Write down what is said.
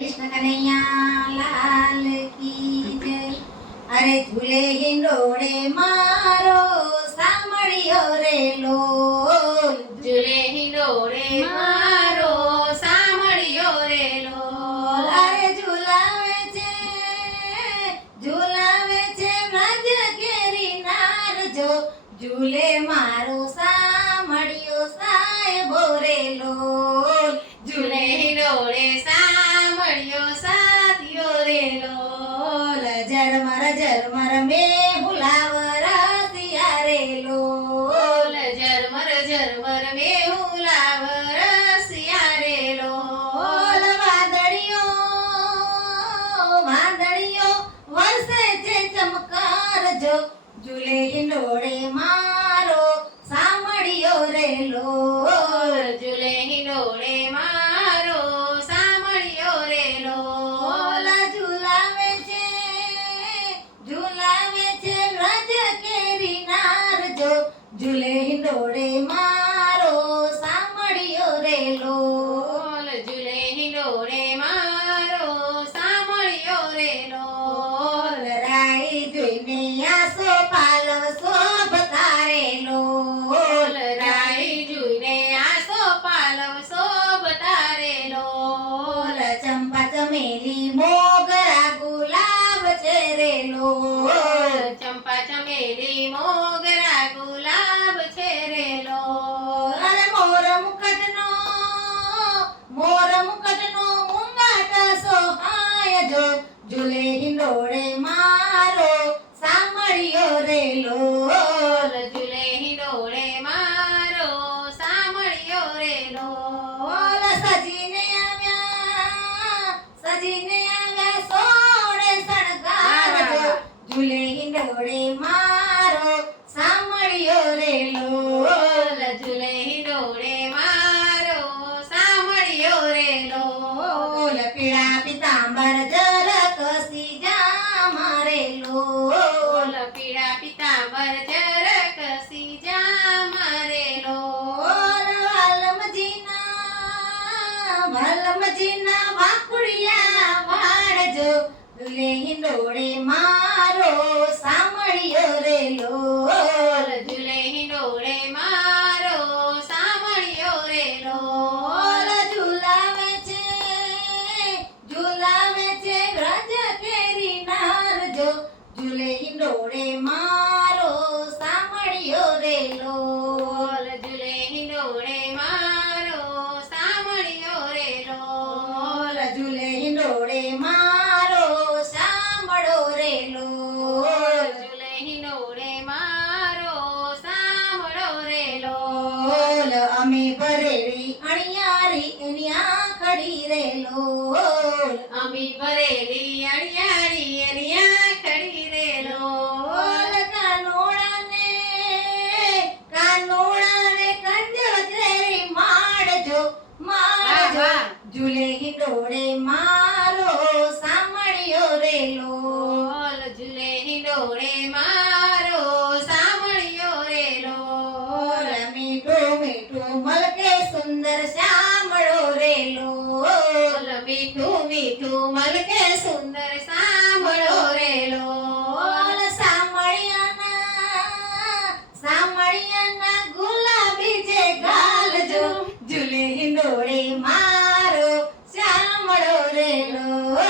कृष्ण कन्हैया लाल की जय। अरे झूले हिंडोळे मारो सामळियो रे लोल। झूले हिंडोळे मारो सामळियो रे लोल। अरे झुलावे छे व्रज केरी नार जो। झूले मारो सामळियो साहेबो रे लोल। झूले हिंडोळे सामळियो साथियो रे लोल। झरमर मेहुलावर रसिया रे लोल। झरमर झरमर मेहुलावर रसिया रे लोल। वादळियो वर्षेचे चमकार जो। झूले हिंडोळे मारो सामळियो रे लोल। झूले हिंडोळे मारो सामळियो रे लोल। झुलावे छे व्रज केरी नार जो। झूले हिंडोळे मारो सामळियो रे लोल। झूले हिंडोळे मारो सामळियो रे लोल। राई જોઈને આસો પાલવ શોભતા રે લોલ। રાઈ જોઈને આસો પાલવ શોભતા રે લોલ। ચંપા ચમેલી મોગરા ગુલાબ છે રે લોલ। ચંપા ચમેલી મોગરા ગુલાબ છે રે લોલ। અરે મોર મુકટનો મુંગાટ સોહાય જો। ઝૂલે હિંડોળે મારો સામળિયો રે લોલ। ઝૂલે હિંડોળે મારો સામળિયો રે લોલ। સજીને આવ્યા સોળે શણગાર જો। ઝૂલે હિંડોળે મારો સામળિયો રે લોલ। ઝૂલે હિંડોળે મારો સામળિયો રે લોલ। પીળા પિતાંબર જરકસી જામા રે લોલ। પીળા પિતાંબર જરકસી જામા રે લોલ। વાલમજીના વાકુડિયા વાળ જો। ઝૂલે હિંડોળે મારો સામળિયો રે લોલ। ઝૂલે હિંડોળે મારો સામળિયો રે લોલ। ઝુલાવે છે વ્રજ કેરી નાર જો। ઝૂલે હિંડોળે મારો સામળિયો રે લોલ। ઝૂલે હિંડોળે મારો સામળિયો રે લોલ। ઝૂલે હિંડોળે મારો સામળો રે લોલ। ઝૂલે હિંડોળે મારો સામળો રે લોલ। અમે ભરેલી અણિયારી એની આંખડી રે લોલ। અમી ભરેલી અણિયાળી એની આંખડી રે લોલ। કાનોડાને કંજળ કેરી માડજો। ઝૂલે હિંડોળે મારો સામળિયો રે લોલ। ઝૂલે હિંડોળે મારો સામળિયો રે લોલ। મીઠું મલકે સુંદર શામળો રે લોલ। મીઠું મીઠું મલકે સુંદર સાંભળો રે લોલ। સામળિયાના ગુલાબી છે ગાલ જો। ઝૂલે હિંડોળે મારો શામળો રે લોલ।